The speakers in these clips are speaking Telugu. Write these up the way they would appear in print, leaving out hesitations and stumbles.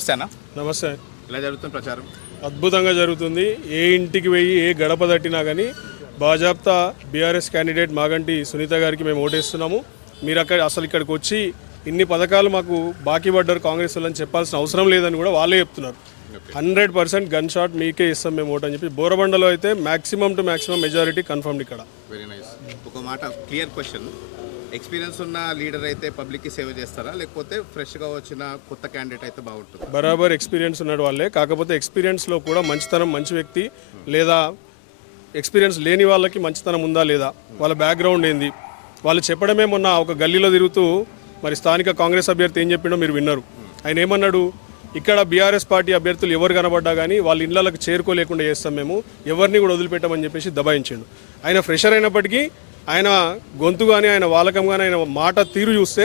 నమస్తేనా. నమస్తే. ఇలా జరుగుతుంది ప్రచారం అద్భుతంగా జరుగుతుంది. ఏ ఇంటికి వెయ్యి ఏ గడప తట్టినా కానీ బాజాప్తా బీఆర్ఎస్ క్యాండిడేట్ మాగంటి సునీత గారికి మేము ఓటేస్తున్నాము. మీరు అసలు ఇక్కడికి వచ్చి ఇన్ని పథకాలు మాకు బాకీ పడ్డారు కాంగ్రెస్ వాళ్ళని చెప్పాల్సిన అవసరం లేదని కూడా వాళ్ళే చెప్తున్నారు. 100% గన్ షాట్ మీకే ఇస్తాం మేము ఓటు అని చెప్పి. బోరబండలో అయితే maximum to maximum majority confirmed ఇక్కడ. Very nice. ఒక మాట క్లియర్ క్వశ్చన్, ఎక్స్పీరియన్స్ ఉన్న లీడర్ అయితే పబ్లిక్కి సేవ చేస్తారా, లేకపోతే ఫ్రెష్గా వచ్చిన కొత్త క్యాండిడేట్ అయితే బాగుంటుంది? బరాబర్ ఎక్స్పీరియన్స్ ఉన్న వాళ్ళే. కాకపోతే ఎక్స్పీరియన్స్లో కూడా మంచితనం, మంచి వ్యక్తి లేదా ఎక్స్పీరియన్స్ లేని వాళ్ళకి మంచితనం ఉందా లేదా, వాళ్ళ బ్యాక్గ్రౌండ్ ఏంది, వాళ్ళు చెప్పడమే. మొన్న ఒక గల్లీలో తిరుగుతూ మరి స్థానిక కాంగ్రెస్ అభ్యర్థి ఏం చెప్పిండో మీరు విన్నారు. ఆయన ఏమన్నాడు, ఇక్కడ బీఆర్ఎస్ పార్టీ అభ్యర్థులు ఎవరు కనబడ్డా కానీ వాళ్ళ ఇళ్లకు చేరుకోలేకుండా చేస్తాం, మేము ఎవరిని కూడా వదిలిపెట్టామని చెప్పేసి దబాయించిండు. ఆయన ఫ్రెషర్ అయినప్పటికీ ఆయన గొంతు కానీ ఆయన వాలకం కానీ ఆయన మాట తీరు చూస్తే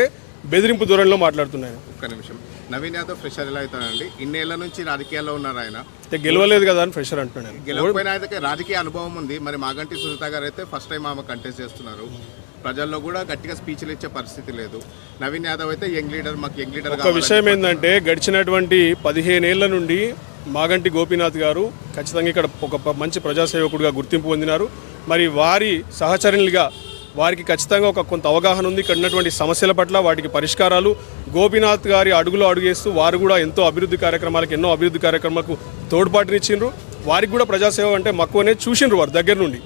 బెదిరింపు ధోరణిలో మాట్లాడుతున్నాయి. ఒక్క నిమిషం, నవీన్ యాదవ్ ఫ్రెషర్ ఎలా అవుతాడండి? ఇన్నేళ్ల నుంచి రాజకీయాల్లో ఉన్నారు ఆయన. గెలవలేదు కదా అని ఫ్రెషర్ అంటున్నాను. గెలవకపోయినా అయితే రాజకీయ అనుభవం ఉంది. మరి మాగంటి సునీత గారు అయితే ఫస్ట్ టైం ఆమె కంటెస్ట్ చేస్తున్నారు. ప్రజల్లో కూడా గట్టిగా స్పీచ్లు ఇచ్చే పరిస్థితి లేదు. నవీన్ యాదవ్ అయితే యంగ్ లీడర్, మాకు యంగ్ లీడర్. ఒక విషయం ఏంటంటే గడిచినటువంటి 15 ఏళ్ల నుండి మాగంటి గోపీనాథ్ గారు ఖచ్చితంగా ఇక్కడ ఒక మంచి ప్రజాసేవకుడిగా గుర్తింపు పొందినారు. మరి వారి సహచరులుగా వారికి ఖచ్చితంగా కొంత అవగాహన ఉంది. ఇక్కడ ఉన్నటువంటి సమస్యల పట్ల వాటికి పరిష్కారాలు గోపీనాథ్ గారి అడుగులో అడుగేస్తూ వారు కూడా ఎన్నో అభివృద్ధి కార్యక్రమాలకు తోడ్పాటునిచ్చిండ్రు. వారికి కూడా ప్రజాసేవ అంటే మక్కువనే చూసిండ్రు వారి దగ్గర నుండి.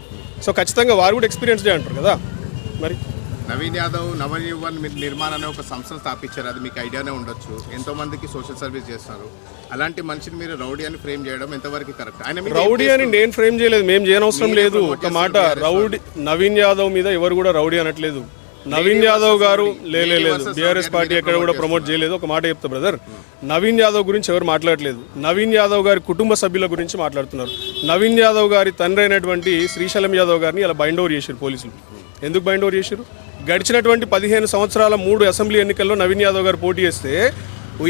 సో ఖచ్చితంగా వారు కూడా ఎక్స్పీరియన్స్డే అంటారు కదా. మరి నవీన్ యాదవ్ నవయువన్ నిర్మాణ్ అనే ఒక సంస్థను స్థాపించారు. అది మీకు ఐడియానే ఉండొచ్చు. ఎంతో మందికి సోషల్ సర్వీస్ చేస్తారు. అలాంటి మనిషిని మీరు రౌడీ అని ఫ్రేమ్ చేయడం ఎంతవరకు కరెక్ట్? రౌడీ అని నేను ఫ్రేమ్ చేయలేదు, మేము చేయనవసరం లేదు. ఒక మాట, రౌడీ నవీన్ యాదవ్ మీద ఎవరు కూడా రౌడీ అనట్లేదు. నవీన్ యాదవ్ గారు లేదు, బీఆర్ఎస్ పార్టీ ఎక్కడ కూడా ప్రమోట్ చేయలేదు. ఒక మాట చెప్తా బ్రదర్, నవీన్ యాదవ్ గురించి ఎవరు మాట్లాడలేదు. నవీన్ యాదవ్ గారి కుటుంబ సభ్యుల గురించి మాట్లాడుతున్నారు. నవీన్ యాదవ్ గారి తండ్రి అయినటువంటి శ్రీశైలం యాదవ్ గారిని ఇలా బైండ్ ఓవర్ చేశారు పోలీసులు. ఎందుకు బైండ్ ఓవర్ చేశారు? గడిచినటువంటి 15 సంవత్సరాల 3 అసెంబ్లీ ఎన్నికల్లో నవీన్ యాదవ్ గారు పోటీ చేస్తే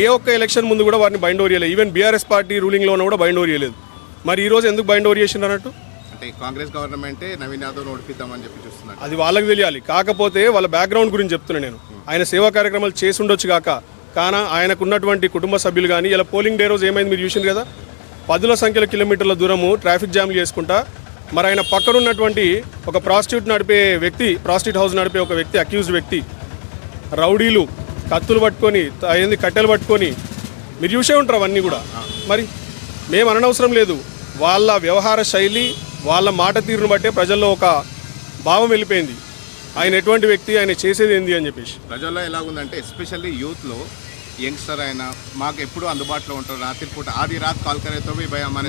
ఏ ఒక్క ఎలక్షన్ ముందు కూడా వారిని బైండ్ ఓవర్ చేయలేదు. ఈవెన్ బీఆర్ఎస్ పార్టీ రూలింగ్లో ఉన్న కూడా బైండ్ ఓవర్ చేయలేదు. మరి ఈ రోజు ఎందుకు బైండ్ ఓవర్ చేసిండ్రు అన్నట్టు? అంటే కాంగ్రెస్ గవర్నమెంటే నవీన్ యాదవ్ ఓడిపిద్దామని చెప్పి చూస్తున్నారు. అది వాళ్ళకి తెలియాలి. కాకపోతే వాళ్ళ బ్యాక్గ్రౌండ్ గురించి చెప్తున్నా నేను. ఆయన సేవా కార్యక్రమాలు చేసి ఉండొచ్చు కానీ ఆయనకు ఉన్నటువంటి కుటుంబ సభ్యులు కానీ ఇలా పోలింగ్ డే రోజు ఏమైంది మీరు చూసింది కదా. 10ల సంఖ్యల కిలోమీటర్ల దూరము ట్రాఫిక్ జామ్లు చేసుకుంటా మరి ఆయన పక్కన ఉన్నటువంటి ఒక ప్రాస్టిట్యూట్ హౌస్ నడిపే ఒక వ్యక్తి, అక్యూజ్డ్ వ్యక్తి, రౌడీలు కత్తులు పట్టుకొని కట్టెలు పట్టుకొని మీరు చూసే ఉంటారు అవన్నీ కూడా. మరి మేము అనవసరం లేదు. వాళ్ళ వ్యవహార శైలి, వాళ్ళ మాట తీరును బట్టే ప్రజల్లో ఒక భావం వెళ్ళిపోయింది. ఆయన ఎటువంటి వ్యక్తి, ఆయన చేసేది ఏంది అని చెప్పేసి. ప్రజల్లో ఎలాగుందంటే ఎస్పెషల్లీ యూత్లో యంగ్స్టర్ అయినా మాకు ఎప్పుడు అందుబాటులో ఉంటారు. రాత్రిపూట ఆది రాత్ కాల్ కరేతో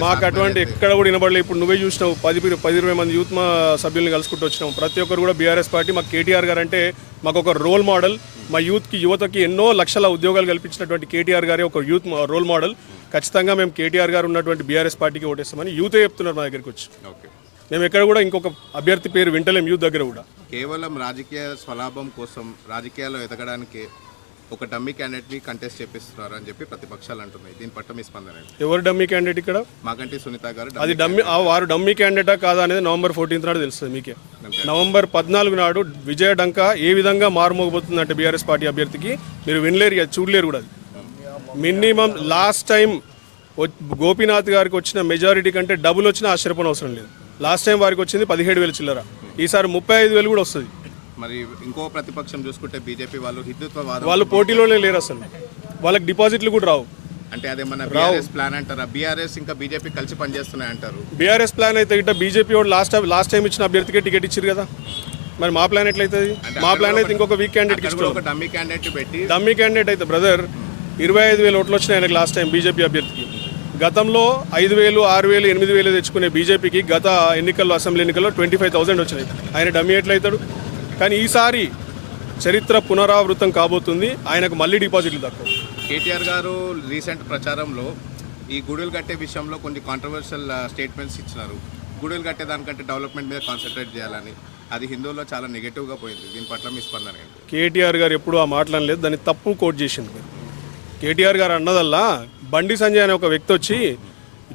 మాకు అటువంటి ఎక్కడ కూడా వినబడలేదు. ఇప్పుడు నువ్వే చూసినావు, 10-20 మంది యూత్ మా సభ్యుల్ని కలుసుకుంటూ వచ్చినాం. ప్రతి ఒక్కరు కూడా బీఆర్ఎస్ పార్టీ, మాకు కేటీఆర్ గారు అంటే మాకు ఒక రోల్ మోడల్. మా యువతకి ఎన్నో లక్షల ఉద్యోగాలు కల్పించినటువంటి కేటీఆర్ గారే ఒక యూత్ రోల్ మోడల్. ఖచ్చితంగా మేము కేటీఆర్ గారు ఉన్నటువంటి బీఆర్ఎస్ పార్టీకి ఓటేస్తామని యూతే చెప్తున్నారు మా దగ్గరికి వచ్చి. మేము ఎక్కడ కూడా ఇంకొక అభ్యర్థి పేరు వింటలేం యూత్ దగ్గర కూడా. కేవలం రాజకీయ స్వలాభం కోసం రాజకీయాల్లో ఎదగడానికి ఒక డమ్మీ క్యాండిడేట్ని కంటెస్ట్ చేపిస్తున్నారు అని చెప్పి ప్రతిపక్షాలు అంటున్నాయి. దీని పట్ల మీ స్పందన? ఎవరు డమ్మీ క్యాండిడేట్ ఇక్కడ? మాగంటి సునీత గారు. అది వారు డమ్మీ క్యాండిడేటా కాదా అనేది November 14 నాడు తెలుస్తుంది మీకే. November 14 నాడు విజయ డంకా ఏ విధంగా మారుమోగబోతుందంటే బీఆర్ఎస్ పార్టీ అభ్యర్థికి మీరు వినలేరు, చూడలేరు కూడా. అది మినిమం లాస్ట్ టైం గోపీనాథ్ గారికి వచ్చిన మెజారిటీ కంటే డబుల్ వచ్చినా ఆశ్చర్యపోని అవసరం లేదు. లాస్ట్ టైం వారికి వచ్చింది 17,000 చిల్లర, ఈసారి 35,000 కూడా వస్తుంది. మరి ఇంకో ప్రతిపక్షం చూసుకుంటే బీజేపీ వాళ్ళు పోటీలోనే లేరు, అసలు వాళ్ళకి డిపాజిట్లు కూడా రావు. అంటే అదేమన్నా బీఆర్ఎస్ ప్లాన్ అంటారా? బీఆర్ఎస్ ఇంకా బీజేపీ కలిసి పనిచేస్తున్నాయి అంటారు. బీఆర్ఎస్ ప్లాన్ అయితే ఇట్లా బీజేపీ వాడు లాస్ట్ టైం ఇచ్చిన అభ్యర్థికే టికెట్ ఇచ్చారు కదా. మరి మా ప్లాన్ ఎట్లయితుంది? మా ప్లాన్ అయితే ఇంకొక వీక్ క్యాండిడేట్ ఇచ్చారు. డమ్మీ క్యాండిడేట్ అయితే బ్రదర్ 25,000 ఓట్లు వచ్చినాయి ఆయనకు లాస్ట్ టైం బీజేపీ అభ్యర్థికి. గతంలో 5,000, 6,000, 8,000 తెచ్చుకునే బీజేపీకి గత ఎన్నికల్లో, అసెంబ్లీ ఎన్నికల్లో 25,000 వచ్చినాయి. ఆయన డమ్మీ ఎట్లయితాడు? కానీ ఈసారి చరిత్ర పునరావృతం కాబోతుంది. ఆయనకు మళ్ళీ డిపాజిట్లు దక్కవు. కేటీఆర్ గారు రీసెంట్ ప్రచారంలో ఈ గుడులు కట్టే విషయంలో కొన్ని కాంట్రవర్షియల్ స్టేట్మెంట్స్ ఇచ్చినారు. గుడులు కట్టే దానికంటే డెవలప్మెంట్ మీద కాన్సన్ట్రేట్ చేయాలని. అది హిందువుల్లో చాలా నెగిటివ్గా పోయింది. దీని పట్ల మీ స్పందన ఏంటి? కేటీఆర్ గారు ఎప్పుడు ఆ మాట్లాడలేదు, దాన్ని తప్పు కోట్ చేసింది. కేటీఆర్ గారు అన్నదల్లా బండి సంజయ్ అనే ఒక వ్యక్తి వచ్చి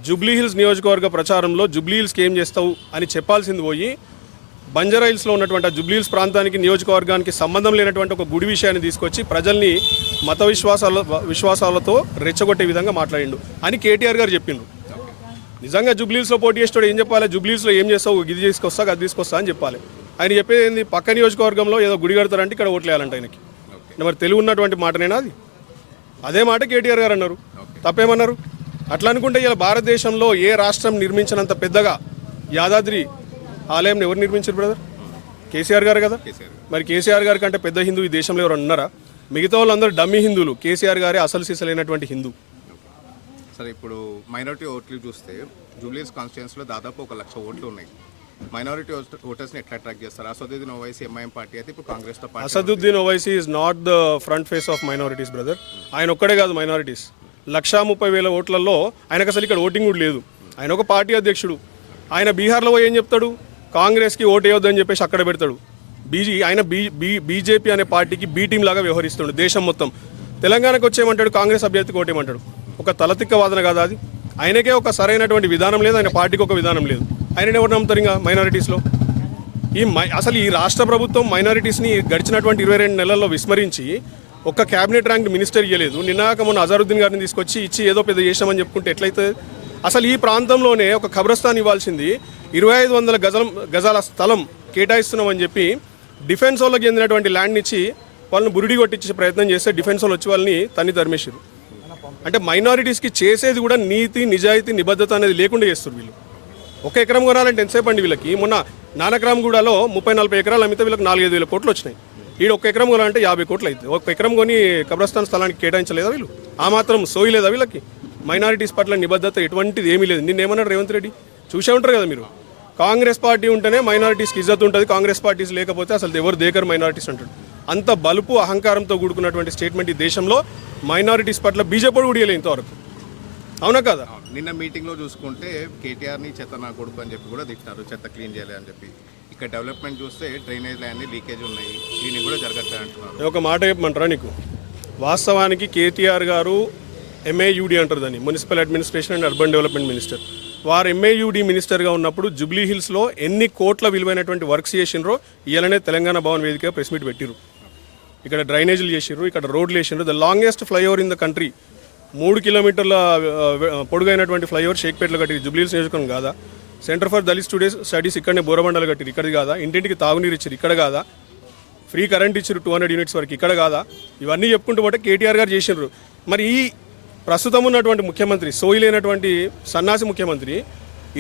జూబ్లీహిల్స్ నియోజకవర్గ ప్రచారంలో జూబ్లీహిల్స్కి ఏం చేస్తావు అని చెప్పాల్సింది పోయి బంజారాయిల్స్లో ఉన్నటువంటి జూబ్లీహిల్స్ ప్రాంతానికి నియోజకవర్గానికి సంబంధం లేనటువంటి ఒక గుడి విషయాన్ని తీసుకొచ్చి ప్రజల్ని మత విశ్వాసాలతో రెచ్చగొట్టే విధంగా మాట్లాడిండు అని కేటీఆర్ గారు చెప్పిండ్రు. నిజంగా జూబ్లీహిల్స్లో పోటీ చేసేవాడు ఏం చెప్పాలి? జూబ్లీహిల్స్లో ఏం చేస్తావు, ఇది తీసుకొస్తా అది తీసుకొస్తా అని చెప్పాలి. ఆయన చెప్పేది ఏంది? పక్క నియోజకవర్గంలో ఏదో గుడి కడతారంటే ఇక్కడ ఓట్లు వేయాలంట ఆయనకి. మరి తెలివి ఉన్నటువంటి మాటనేనా అది? అదే మాట కేటీఆర్ గారు అన్నారు. తప్పేమన్నారు? అట్లా అనుకుంటే ఇలా భారతదేశంలో ఏ రాష్ట్రం నిర్మించినంత పెద్దగా యాదాద్రి ఆలయం ఎవరు నిర్మించారు బ్రదర్? కేసీఆర్ గారు కదా. మరి కేసీఆర్ గారి కంటే పెద్ద హిందూ ఈ దేశంలో ఎవరు ఉన్నారా? మిగతా వాళ్ళందరూ డమ్మీ హిందువులు. కేసీఆర్ గారే అసలు సీసలైనటువంటి హిందూ. సరే, ఇప్పుడు మైనారిటీ ఓట్లు చూస్తే జూబ్లీహిల్స్ కాన్స్టిట్యుయెన్సీలో దాదాపు 1,00,000 ఓట్లు ఉన్నాయి. మైనారిటీ ఓటర్స్ని ఎట్లా అట్రాక్ట్ చేస్తారు? అసదుద్దీన్ ఓవైసీ ఎంఐఎం పార్టీ అయితే ఇప్పుడు కాంగ్రెస్తో party. Asaduddin Owaisi is not the front face of minorities brother. ఆయన ఒక్కడే కాదు మైనారిటీస్. 1,30,000 ఓట్లలో ఆయనకు అసలు ఇక్కడ ఓటింగ్ కూడా లేదు. ఆయన ఒక పార్టీ అధ్యక్షుడు. ఆయన బీహార్లో పోయి ఏం చెప్తాడు? కాంగ్రెస్కి ఓటు వేయొద్దని చెప్పేసి అక్కడ పెడతాడు. ఆయన బీజేపీ అనే పార్టీకి బీ టీం లాగా వ్యవహరిస్తాడు దేశం మొత్తం. తెలంగాణకు వచ్చేయమంటాడు, కాంగ్రెస్ అభ్యర్థికి ఓటేయమంటాడు. ఒక తలతిక్క వాదన కాదా అది? ఆయనకే ఒక సరైనటువంటి విధానం లేదు, ఆయన పార్టీకి ఒక విధానం లేదు. ఆయన ఎవరు నమ్ముతారు ఇంకా మైనారిటీస్లో? అసలు ఈ రాష్ట్ర ప్రభుత్వం మైనారిటీస్ని గడిచినటువంటి 22 నెలల్లో విస్మరించి ఒక్క క్యాబినెట్ ర్యాంక్ మినిస్టర్ ఇవ్వలేదు. నిన్నాక మొన్న అజరుద్దీన్ గారిని తీసుకొచ్చి ఇచ్చి ఏదో పెద్ద చేసామని చెప్పుకుంటే ఎట్లయితే? అసలు ఈ ప్రాంతంలోనే ఒక ఖబరస్థాన్ ఇవ్వాల్సింది 2,500 గజాల స్థలం కేటాయిస్తున్నామని చెప్పి డిఫెన్స్ వాళ్ళకి చెందినటువంటి ల్యాండ్ ఇచ్చి వాళ్ళని బురిడి కొట్టించే ప్రయత్నం చేస్తే డిఫెన్స్ వాళ్ళు వచ్చి వాళ్ళని తరిమేశారు. అంటే మైనారిటీస్కి చేసేది కూడా నీతి, నిజాయితీ, నిబద్ధత అనేది లేకుండా చేస్తారు వీళ్ళు. ఒక ఎకరం కొనాలంటే ఎంతసేపు అండి వీళ్ళకి? మొన్న నానక్రామ్గూడలో 30-40 ఎకరాలు అమ్మితే వీళ్ళకి 4-5 వేల కోట్లు వచ్చినాయి. ఈడ ఒక ఎకరం కొనాలంటే 50 కోట్లు అవుతుంది. ఒక ఎకరం కొని కబ్రస్థాన్ స్థలానికి కేటాయించలేదా వీళ్ళు? ఆ మాత్రం సోయలేదా వీళ్ళకి? మైనారిటీస్ పట్ల నిబద్ధత ఎటువంటిది ఏమీ లేదు. నిన్నేమన్నాడు రేవంత్ రెడ్డి? చూసే ఉంటారు కదా మీరు. కాంగ్రెస్ పార్టీ ఉంటేనే మైనారిటీస్కి ఇజ్జత్ ఉంటుంది, కాంగ్రెస్ పార్టీస్ లేకపోతే అసలు ఎవరు దేకర్ మైనారిటీస్ అంటాడు. అంత బలుపు అహంకారంతో కూడుకున్నటువంటి స్టేట్మెంట్ ఈ దేశంలో మైనారిటీస్ పట్ల బీజేపీ కూడా ఉడియలే ఇంతవరకు. అవునా కదా? నిన్న మీటింగ్లో చూసుకుంటే కేటీఆర్ని చెత్త నా కొడుకు అని చెప్పి కూడా తిట్టారు, చెత్త క్లీన్ చేయాలి అని చెప్పి. ఇక్కడ డెవలప్మెంట్ చూస్తే డ్రైనేజ్ అన్ని లీకేజ్ ఉన్నాయి, దీన్ని కూడా జరగట్లేదు అంటున్నారు. ఒక మాట చెప్పమంటారా నీకు? వాస్తవానికి కేటీఆర్ గారు ఎంఏయుడి అంటారు దాన్ని, municipal administration and urban development minister. వారు ఎంఏయుడి మినిస్టర్గా ఉన్నప్పుడు జూబ్లీహిల్స్లో ఎన్ని కోట్ల విలువైనటువంటి వర్క్స్ చేసినారో ఇలానే తెలంగాణ భవన్ వేదికగా ప్రెస్ మీట్ పెట్టిరు. ఇక్కడ డ్రైనేజీలు చేసిర్రు, ఇక్కడ రోడ్లు వేసినారు. The longest flyover in the country, 3 కిలోమీటర్ల పొడుగైనటువంటి ఫ్లైఓవర్ షేక్పేటలో కట్టిరు. జూబ్లీహిల్స్ నియోజకవర్గం కాదా? సెంటర్ ఫర్ దళిత్ స్టడీస్ ఇక్కడనే బోరబండలు కట్టిరు, ఇక్కడి కాదా? ఇంటింటికి తాగునీరు ఇచ్చారు, ఇక్కడ కాదా? ఫ్రీ కరెంట్ ఇచ్చారు 200 యూనిట్స్ వరకు, ఇక్కడ కాదా? ఇవన్నీ చెప్పుకుంటూ పోతే కేటీఆర్ గారు చేసినారు. మరి ఈ ప్రస్తుతం ఉన్నటువంటి ముఖ్యమంత్రి, సోయిలేనటువంటి సన్నాసి ముఖ్యమంత్రి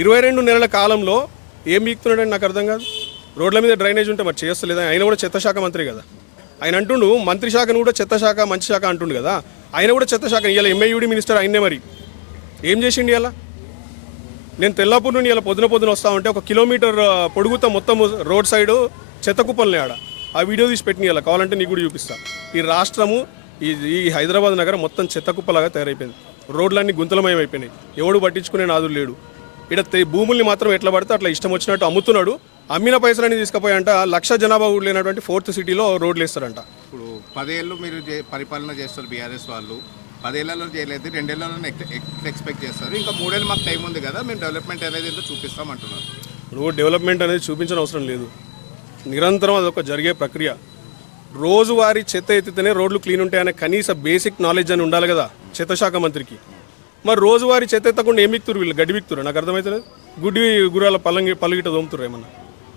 22 నెలల కాలంలో ఏం బీక్తున్నాడని నాకు అర్థం కాదు. రోడ్ల మీద డ్రైనేజ్ ఉంటే మరి చేస్తలేదా? ఆయన కూడా చెత్త శాఖ మంత్రి కదా. ఆయన అంటుండు మంత్రి శాఖను కూడా చెత్త శాఖ మంచి శాఖ అంటుండు కదా. ఆయన కూడా చెత్త శాఖ. ఇవాళ ఎంఏయుడి మినిస్టర్ ఆయన్నే. మరి ఏం చేసిండు ఇలా? నేను తెల్లాపూర్ నుండి ఇలా పొద్దున వస్తా ఉంటే 1 కిలోమీటర్ పొడుగుతా మొత్తం రోడ్ సైడ్ చెత్త కుప్పలనే ఆడ. ఆ వీడియో తీసి పెట్టిన ఇలా కావాలంటే నీకు కూడా చూపిస్తా. ఈ రాష్ట్రము, ఈ హైదరాబాద్ నగరం మొత్తం చెత్త కుప్పలాగా తయారైపోయింది. రోడ్లన్నీ గుంతలమయం అయిపోయినాయి. ఎవడు పట్టించుకునే నాదులు లేడు. ఇక్కడ భూముల్ని మాత్రం ఎట్లా పడితే అట్లా ఇష్టం వచ్చినట్టు అమ్ముతున్నాడు. అమ్మిన పైసలన్నీ తీసుకుపోయంట 1,00,000 జనాభా కూడా లేనటువంటి 4th సిటీలో రోడ్లు వేస్తారంట. ఇప్పుడు 10 ఏళ్ళు మీరు పరిపాలన చేస్తారు బీఆర్ఎస్ వాళ్ళు, 10 ఏళ్లలో చేయలేదు, 2 ఏళ్లలో ఎక్స్పెక్ట్ చేస్తారు. ఇంకా 3 ఏళ్ళు మాకు టైం ఉంది కదా, మేము డెవలప్మెంట్ అనేది ఏంటో చూపిస్తాం అంటున్నారు. నువ్వు డెవలప్మెంట్ అనేది చూపించిన అవసరం లేదు. నిరంతరం అదొక జరిగే ప్రక్రియ. రోజువారీ చెత్త ఎత్తితేనే రోడ్లు క్లీన్ ఉంటాయనే కనీస బేసిక్ నాలెడ్జ్ అని ఉండాలి కదా చెత్త శాఖ మంత్రికి. మరి రోజువారీ చెత్త ఎత్తకుండా ఏం బిక్తురు వీళ్ళు? గడ్డి బిక్తురు? నాకు అర్థమవుతలేదు. గుడ్డి గుర్రాల పల్లగిట దోముతురు ఏమన్నా?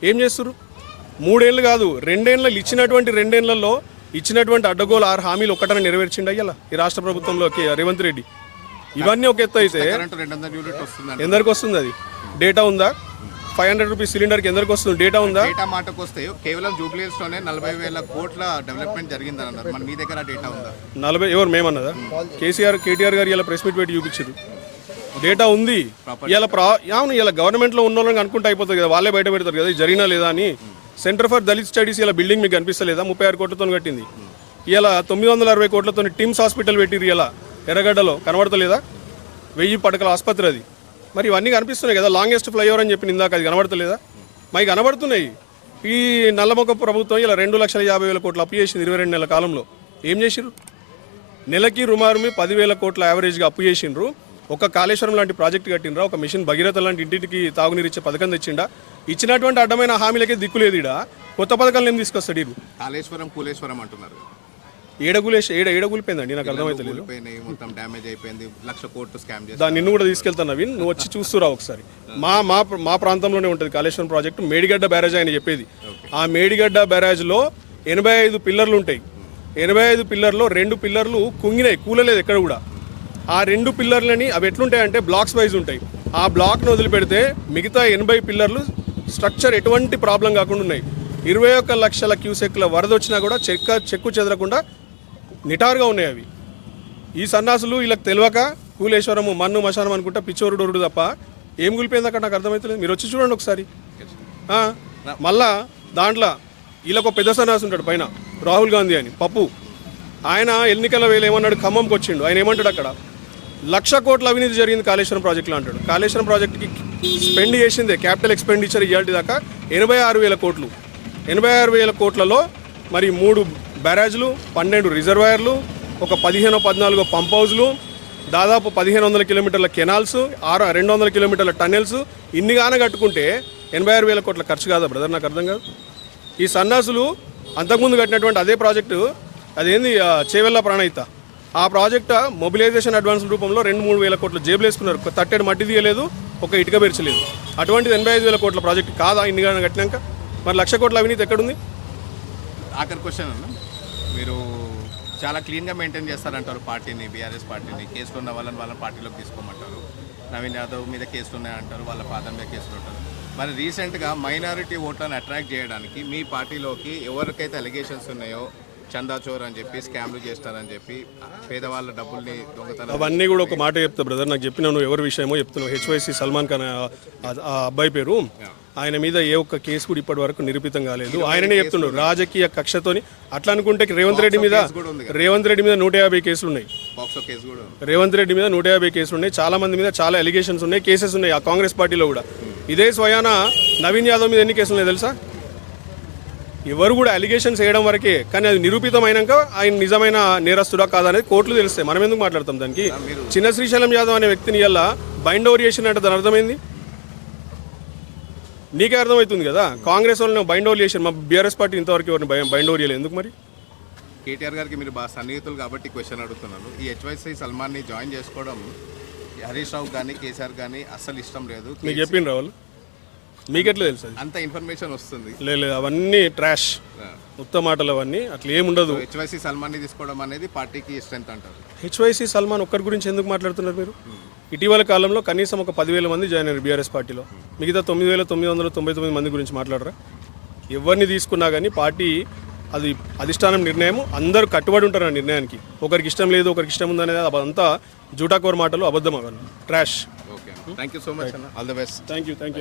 ఏం చేస్తున్నారు? 3 ఏళ్ళు కాదు, 2 ఏళ్ళు ఇచ్చినటువంటి 2 ఏళ్లలో ఇచ్చినటువంటి అడ్డగోలు 6 హామీలు ఒక్కటనే నెరవేర్చిండు అయ్యాల ఈ రాష్ట్ర ప్రభుత్వంలోకి రేవంత్ రెడ్డి. ఇవన్నీ ఒక ఎత్తు అయితే ఎందరికి వస్తుంది? అది డేటా ఉందా? 500 రూపీస్ సిలిండర్కి ఎందరికి వస్తుంది? డేటా ఉందా? డేటా మాటకు వస్తే కేవలం జూబ్లీహిల్స్లోనే 40,000 కోట్ల డెవలప్మెంట్ జరిగిందని అన్నారు. మన మీ దగ్గర డేటా ఉందా? 40 ఎవరు మేమన్నదా? కేటీఆర్ గారు ఇలా ప్రెస్ మీట్ పెట్టి చూపించారు. డేటా ఉంది. ఇలా గవర్నమెంట్లో ఉన్న వాళ్ళని అనుకుంటే అయిపోతుంది కదా, వాళ్ళే బయట పెడతారు కదా ఇది జరిగినా లేదా అని. సెంటర్ ఫర్ దళిత్ స్టడీస్ ఇలా బిల్డింగ్ మీకు కనిపిస్తలేదా? 36 కోట్లతో కట్టింది. ఇలా 960 కోట్లతో టిమ్స్ హాస్పిటల్ పెట్టిరు. ఇలా ఎర్రగడ్డలో కనబడతలేదా? 1000 పడకల ఆసుపత్రి అది. మరి ఇవన్నీ కనిపిస్తున్నాయి కదా. లాంగెస్ట్ ఫ్లైఓవర్ అని చెప్పి ఇందాక అది కనబడతలేదా? మాకు కనబడుతున్నాయి. ఈ నల్లమొక్క ప్రభుత్వం ఇలా 2,50,000 కోట్లు అప్పు చేసింది 22 నెలల కాలంలో. ఏం చేసిర్రు? నెలకి రుమారుమి 10,000 కోట్ల యావరేజ్గా అప్పు చేసిండ్రు. ఒక కాళేశ్వరం లాంటి ప్రాజెక్ట్ కట్టిండ్రా, ఒక మిషన్ భగీరథ లాంటి ఇంటింటికి తాగునీరు ఇచ్చే పథకం తెచ్చిండా? ఇచ్చినటువంటి అడ్డమైన హామీలకే దిక్కు లేదు. ఈడ కొత్త పథకాలు ఏం తీసుకొస్తాడు వీడు? కాళేశ్వరం కూలేశ్వరం అంటున్నారు. ఏడగులిపోయిందండి, నాకు అర్థమైతలేదు. కూలిపోయినాయి, మొత్తం డ్యామేజ్ అయిపోయింది, 1,00,000 కోట్లు స్కామ్ చేసి. దాన్ని నిన్ను కూడా తీసుకెళ్తాను నవీన్, నువ్వు వచ్చి చూస్తురా ఒకసారి. మా ప్రాంతంలోనే ఉంటుంది కాళేశ్వరం ప్రాజెక్టు. మేడిగడ్డ బ్యారేజ్ ఆయన చెప్పేది. ఆ మేడిగడ్డ బ్యారేజ్లో 85 పిల్లర్లు ఉంటాయి. 85 పిల్లర్లో 2 పిల్లర్లు కుంగినాయి, కూలలేదు ఎక్కడ కూడా. ఆ 2 పిల్లర్లని అవి ఎట్లుంటాయంటే బ్లాక్స్ వైజ్ ఉంటాయి. ఆ బ్లాక్ను వదిలిపెడితే మిగతా 80 పిల్లర్లు స్ట్రక్చర్ ఎటువంటి ప్రాబ్లం కాకుండా ఉన్నాయి. 21 లక్షల క్యూసెక్ల వరద వచ్చినా కూడా చెక్కు చెదరకుండా నిటారుగా ఉన్నాయి అవి. ఈ సన్నాసులు వీళ్ళకి తెలియక కూలేశ్వరము మన్ను మశానం అనుకుంటా పిచ్చోరుడోరుడు తప్ప ఏం కూలిపోయింది అక్కడ నాకు అర్థమవుతలేదు. మీరు వచ్చి చూడండి ఒకసారి. మళ్ళా దాంట్లో వీళ్ళకు పెద్ద సన్నాసి ఉంటాడు పైన, రాహుల్ గాంధీ అని, పప్పు. ఆయన ఎన్నికల వేళ ఏమన్నాడు, ఖమ్మంకి వచ్చిండు. ఆయన ఏమంటాడు అక్కడ 1,00,000 కోట్ల అవినీతి జరిగింది కాళేశ్వరం ప్రాజెక్టులో అంటాడు. కాళేశ్వరం ప్రాజెక్టుకి స్పెండ్ చేసిందే క్యాపిటల్ ఎక్స్పెండిచర్ ఇవాళ దాకా 86,000 కోట్లు. 86,000 కోట్లలో మరి 3 బ్యారేజ్లు, 12 రిజర్వాయర్లు, ఒక 15-14 పంప్ హౌజ్లు, దాదాపు 1,500 కిలోమీటర్ల కెనాల్స్, 200 కిలోమీటర్ల టన్నెల్స్, ఇన్నిగాన కట్టుకుంటే 86,000 కోట్ల ఖర్చు కాదా బ్రదర్? నాకు అర్థం కాదు. ఈ సన్నాసులు అంతకుముందు కట్టినటువంటి అదే ప్రాజెక్టు, అదేంది చేవెళ్ళ ప్రాణహిత, ఆ ప్రాజెక్ట్ మొబిలైజేషన్ అడ్వాన్స్ రూపంలో 2-3 వేల కోట్ల జేబులు వేసుకున్నారు. తట్టెడు మట్టి తీయలేదు, ఒక ఇటుక పెరచలేదు. అటువంటిది 85,000 కోట్ల ప్రాజెక్ట్ కాదా ఇన్నిగాన కట్టినాక? మరి 1,00,000 కోట్ల అవినీతి ఎక్కడుంది? ఆఖరి క్వశ్చన్ అన్న, మీరు చాలా క్లీన్గా మెయింటైన్ చేస్తారంటారు పార్టీని, బీఆర్ఎస్ పార్టీని. కేసులు ఉన్న వాళ్ళని పార్టీలోకి తీసుకోమంటారు. నవీన్ యాదవ్ మీద కేసులు ఉన్నాయంటారు, వాళ్ళ ఫాదర్ మీద కేసులు ఉంటారు. మరి రీసెంట్గా మైనారిటీ ఓట్లను అట్రాక్ట్ చేయడానికి మీ పార్టీలోకి ఎవరికైతే అలిగేషన్స్ ఉన్నాయో, చందా చోర్ అని చెప్పి, స్కామ్లు చేస్తారని చెప్పి, పేదవాళ్ళ డబ్బుల్ని దొంగతనం, అవన్నీ కూడా ఒక మాట చెప్తా బ్రదర్. నాకు చెప్పినా నువ్వు ఎవరి విషయమో చెప్తున్నావు. హెచ్వైసి సల్మాన్ ఖాన్ ఆ అబ్బాయి పేరు, ఆయన మీద ఏ ఒక్క కేసు కూడా ఇప్పటి వరకు నిరూపితం కాలేదు. ఆయననే చెప్తున్నాడు రాజకీయ కక్షతోని. అట్లా అనుకుంటే రేవంత్ రెడ్డి మీద 150 కేసులు ఉన్నాయి. బాక్సో కేసు కూడా ఉంది. రేవంత్ రెడ్డి మీద 150 కేసులు ఉన్నాయి. చాలా మంది మీద చాలా ఎలిగేషన్స్ ఉన్నాయి, కేసెస్ ఉన్నాయి ఆ కాంగ్రెస్ పార్టీలో కూడా. ఇదే స్వయాన నవీన్ యాదవ్ మీద ఎన్ని కేసులు ఉన్నాయి తెలుసా? ఎవరు కూడా అలిగేషన్స్ వేయడం వరకే, కానీ అది నిరూపితం అయినాక ఆయన నిజమైన నేరస్తుడా కాదనేది కోర్టులు తెలుస్తాయి. మనం ఎందుకు మాట్లాడతాం దానికి? చిన్న శ్రీశైలం యాదవ్ అనే వ్యక్తిని ఇలా బైండ్ ఓవర్ చేసిన అంటే దాని అర్థమైంది నీకే అర్థమవుతుంది కదా. కాంగ్రెస్ వాళ్ళని బైండ్ ఓవర్ చేసిన, మా బీఆర్ఎస్ పార్టీ ఇంతవరకు ఎవరిని బైండ్ ఓవర్ చేయలేదు. ఎందుకు మరి? కేటీఆర్ గారికి మీరు బాగా సన్నిహితులు కాబట్టి క్వశ్చన్ అడుగుతున్నాను. ఈ హెచ్వైసీ సల్మాన్ని జాయిన్ చేసుకోవడం హరీష్ రావు కానీ కేసీఆర్ కానీ అస్సలు ఇష్టం లేదు. మీకు చెప్పిండ్రు వాళ్ళు? మీకెట్లా తెలుసు? అంత ఇన్ఫర్మేషన్ వస్తుంది. లేదు, అవన్నీ ట్రాష్, ఉత్తమ మాటలు అవన్నీ. అట్లా ఏముండదు. హెచ్వైసీ సల్మాన్ని తీసుకోవడం అనేది పార్టీకి స్ట్రెంత్ అంటారు. హెచ్వైసీ సల్మాన్ ఒక్కరి గురించి ఎందుకు మాట్లాడుతున్నారు మీరు? ఇటీవల కాలంలో కనీసం ఒక 10,000 మంది జాయిన్ అయ్యారు బీఆర్ఎస్ పార్టీలో. మిగతా 9,999 మంది గురించి మాట్లాడరా? ఎవరిని తీసుకున్నా కానీ పార్టీ అది అధిష్టానం నిర్ణయం, అందరూ కట్టుబడి ఉంటారు ఆ నిర్ణయానికి. ఒకరికి ఇష్టం లేదు, ఒకరికి ఇష్టం ఉందనేది అదంతా జూటాకోర్ మాటలు, అబద్ధం అవన్నీ trash. Okay, thank you so much అన్న. All the best. Thank you.